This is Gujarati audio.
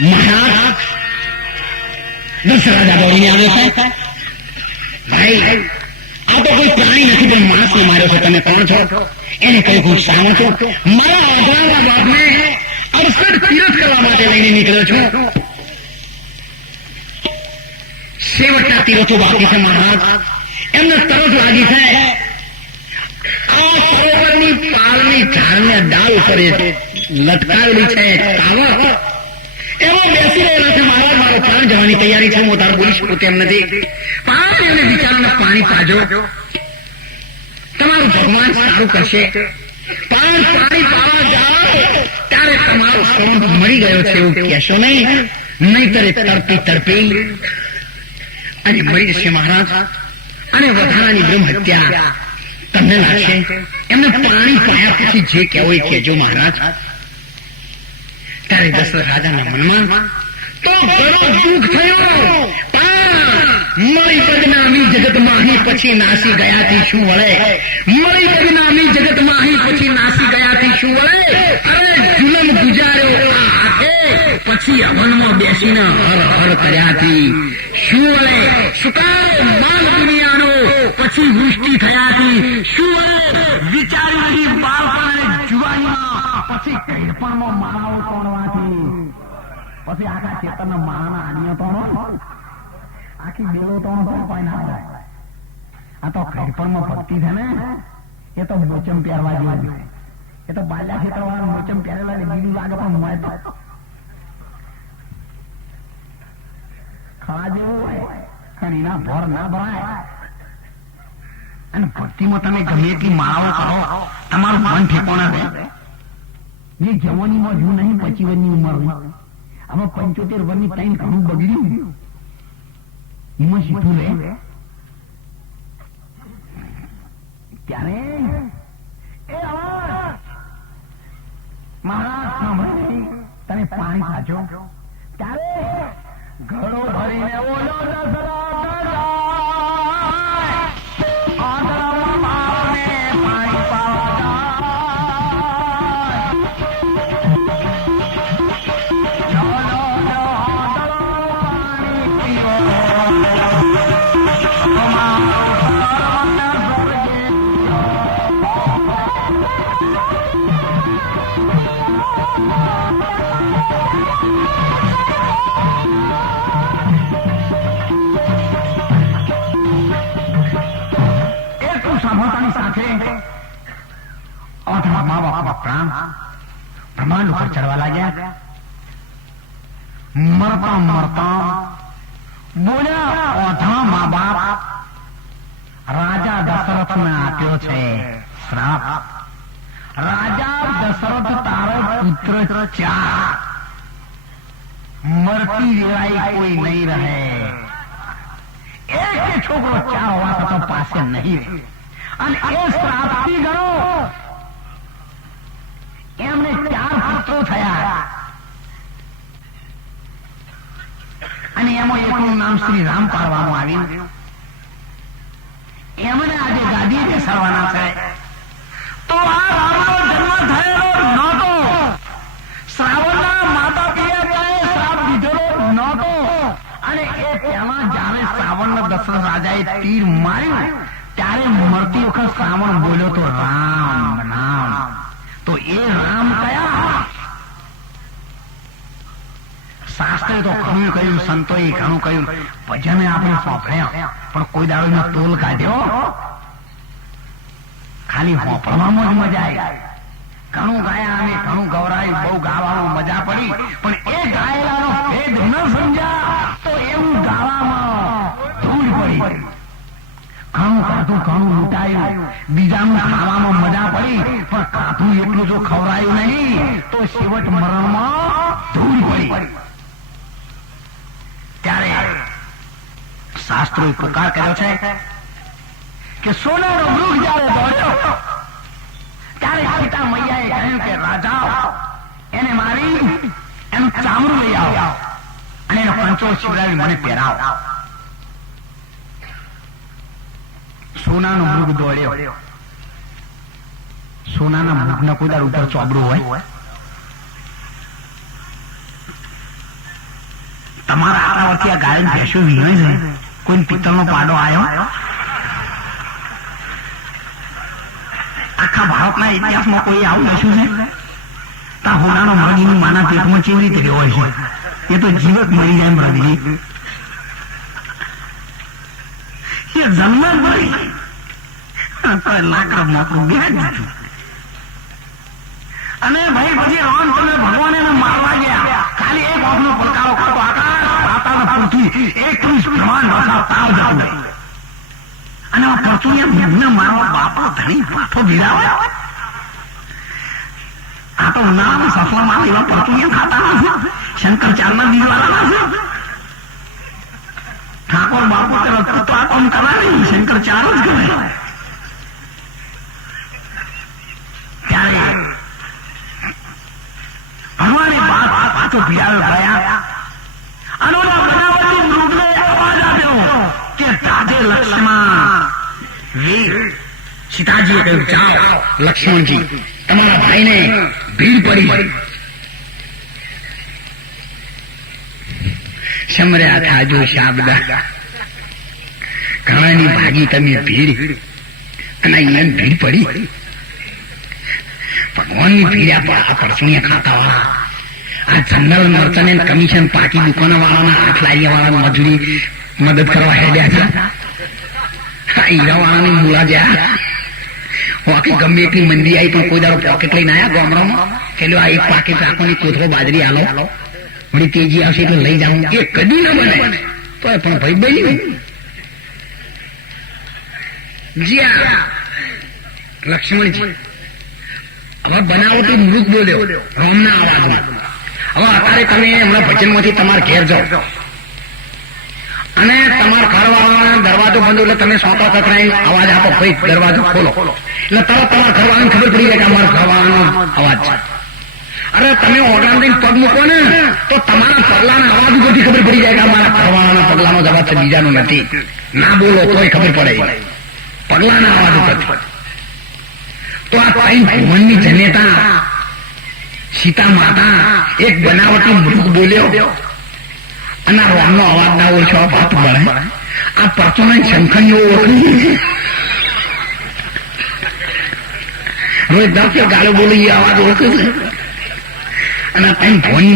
મહારાજ દશરથ દોડીને આવ્યો છે. ભાઈ આ તો કોઈ પ્રાણી નથી પણ માણસને માર્યો છે. તમે કોણ છો? એને કહ્યું હું શાનો છું. મારા અઢારના બાપને 68 તીરથ કરવા માટે લઈને નીકળ્યો છું. છેવટના તીરથો બાકી છે મહારાજ. એમને તરસ લાગી છે. આ સરોવરની પાલની ઝાડને ડાળ ઉપર લટકાવેલી છે કાવડ. એમાં બેસી રહેલા છે. મહારાજ મારો પ્રાણ જવાની તૈયારી છે. હું તાર બોલી શકું તેમ નથી. પાણી અને વિચારોને પાણી પાજો. તમારું ભગવાન સારું કરશે. પણ પાણી પાવા જાઓ ત્યારે તમારો સોંગ મળી ગયો છે એવું કહેશો નહીં. નહીતર તરપી તરપી અને મરી જશે મહારાજ. અને વધારાની બ્રહ્મ હત્યા તમને લાગશે. એમને પાણી પાયા પછી જે કહેવો એ કહેજો મહારાજ. ત્યારે દશરથ રાજાના મનમાં તો ઘણો દુઃખ થયો. મળી બદનામી જગતમાં પછી નાસી ગયાથી શું વળે. મળી બદનામી જગતમાં પછી નાસી ગયાથી શું વળે. અરે જુલમ ગુજાર્યો આ હાથે પછી હવનમાં બેસીને હર હર કર્યાથી શું વળે. સુકારો માલ દુનિયાનો પછી વૃષ્ટિ થયાથી શું વળે. વિચારી રહી બાળપણ જુવાનીમાં પછી કઈપણમાં માળાઓ તોડવાથી પછી આખા ખેતરના માળાના આડીઓ તોડો. આખી બેલો તોડો તો કોઈ ના થાય. આ તો કઈપણમાં ભક્તિ છે ને એ તો મોચમ પહેરવા જેવું. એ તો બાલ્યા ખેતર વાળા મોચમ પહેરેલા બીજું લાગે પણ મળે તો ખાવા જેવું હોય પણ એના ભર ના ભરાય. અને ભક્તિમાં તમે ગમે એટલી માળાઓ કરો તમારું મન ઠેકોણા રહે. જે જવાનીમાં જુ નહીં 25 વર્ષની ઉંમર હવે 75 વર્ષની ટાઈમ ઘણું બગડ્યું. એમાં સીધું રહે ત્યારે એ મહારાજ સાંભળે તમે પાણી ખાજો ત્યારે ઘડો ભરીને ઓલો બ્રહ્માંડ ઉપર ચડવા લાગ્યા. મરતા મરતા બોલ્યા ઓઢા મા બાપ રાજા દશરથને આપ્યો છે શ્રાપ. રાજા દશરથ તારો પુત્ર 4 મરતી વેળાએ કોઈ નહીં રહે. એક છોકરો 4 હોવા છતાં પાસે નહીં રહે. અને એ શ્રાપથી ગણો એમને 4 પુત્રો થયા. અને એમાં એકનું નામ શ્રી રામ પાડવામાં આવ્યું. એમને આજે ગાદી બેસાડવાના છે. તો આ રામનો જન્મ થયેલો નહોતો. શ્રાવણના માતા પિતાએ શ્રાપ દીધેલો નહોતો. અને એ પહેલા જ્યારે શ્રાવણના દશરથ રાજાએ તીર માર્યું ત્યારે મરતી વખત શ્રાવણ બોલ્યો તો રામ નામ. તો એ રામ કયા? શાસ્ત્રે તો ઘણું કહ્યું, સંતોએ ઘણું કહ્યું, ભજને આપણે સાંભળ્યા પણ કોઈ દાડો એનો તોલ કાઢ્યો ખાલી સાંભળવામાં જ મજા આવી. ઘણું ગાયા અમે, ઘણું ગૌરાયું, બહુ ગાવામાં મજા પડી પણ એ ગાયેલાનો ભેદ ન સમજ્યા તો એવું ગાવામાં ધૂળ પડી. ઘણું ખાધું, ઘણું લૂંટાયું, બીજાનું ખાવામાં મજા પડી પણ ખાધું એટલું જો ખવડાયું નહીં તો છેવટ મરણમાં ધૂળ પડી. ત્યારે શાસ્ત્રોએ પુકાર કર્યો છે કે સોનાનો વૃક્ષ જયારે દોડ્યો ત્યારે સીતા મૈયાએ કહ્યું કે રાજા એને મારી એનું ચામડું લઈ આવો અને એનો પંચો શિવરાવી મને પહેરાવો. સોનાનો મૃગ દોડ્યો. સોનાના મુખના કોઈ દાડ ઉપર ચોબડું હોય? તમારા આટલા વચ્ચે આ ગાય ભેંસો વીણાય છે, કોઈ પિત્તળનો પાડો આવ્યો? આખા ભારતના ઇતિહાસમાં કોઈ આવું નશું છે? તા હોનાનો મરજીની માના પેટમાં કેવી રીતે રહ્યો હોય છે? એ તો જીવત મરી જાય મરજી. એ જન્મ મરી લાકડ મોકરું બેહાડી દીધું. અને ભાઈ પછી રામચંદ્ર ભગવાન એને મારવા ગયા. ખાલી એક ઓખનો પડકારો કરતો આકાશ પાતાળ પૃથ્વી 31 બ્રહ્માંડ વસા તાવ જતું. અને પરચુનિયા મારવા બાપા ધણી પાછો ભીડાવે. આ તો ઉનાળામાં સફળમાં એવા પરચુનિયા ખાતા નથી. શંકરાચાર્યના દીવાના છે. ઠાકોર બાપુ તો આ કામ કરાવે શંકરાચાર્ય જ કરે. ત્યારે ભગવાને પાછો ભીડાવ્યો ગયા. અને બનાવટી મૃગને અવાજ આપ્યો કે તાજે લક્ષ્મણ વીર. સીતાજીએ કહ્યું, જાઓ લક્ષ્મણજી, તમારા ભાઈને ભીડ પડી. સમર્યા થાજો શાબદા, ઘણાની ભાગી તમે ભીડ, અને અહીંયા ભીડ પડી. ભગવાનની ભીડ આ પરચુનિયા ખાતા વાળા, આ જનરલ મર્ચન્ટ કમિશન પાકી દુકાનો વાળાના, આટલાઈયા વાળા મજૂરી મદદ કરવા હેડ્યા છે. આ હીરા વાળાની મૂળા જ્યાં વાકી ગમે એટલી મંદી આવી પણ કોઈ દાડો પોકેટ લઈને આવ્યા ગામડામાં કે લો આ એક પાકેટ રાખવાની કોથળો બાજરી આલો, વળી તેજી આવશે એટલે લઈ જાઉં, એ કદી ના બને. તો પણ ભાઈ બની જ્યાં લક્ષ્મણજી હવે બનાવટી મૃત બોલ્યો રામના અવાજમાં. હવે અત્યારે તમે હમણાં ભજનમાંથી તમારે ઘેર જાઓ અને તમારા ઘરવાળાના દરવાજો બંધ એટલે તમે સોંપા કકડાઈને અવાજ આપો, ભાઈ દરવાજો ખોલો. એટલે તરત તમારા ઘરવાળાને ખબર પડી જાય કે અમારા ઘરવાળાનો અવાજ છે. અરે તમે ઓગણામ દઈને પગ મૂકો ને તો તમારા પગલાના અવાજ ઉપરથી ખબર પડી જાય કે અમારા ઘરવાળાના પગલાનો જવાબ છે, બીજાનો નથી. ના બોલો તોય ખબર પડે પગલાના અવાજ ઉપર. તો આ ત્રણ ભુવનની જનેતા સીતા માતા એક બનાવટી મૃગ બોલ્યો અને રામનો અવાજ ના ઓછો વાત મળે. આ પરચુના શંખણીઓ ઓળખી હવે 10 ગાળો બોલી અવાજ ઓળખે છે. અને ત્રણ ભુવન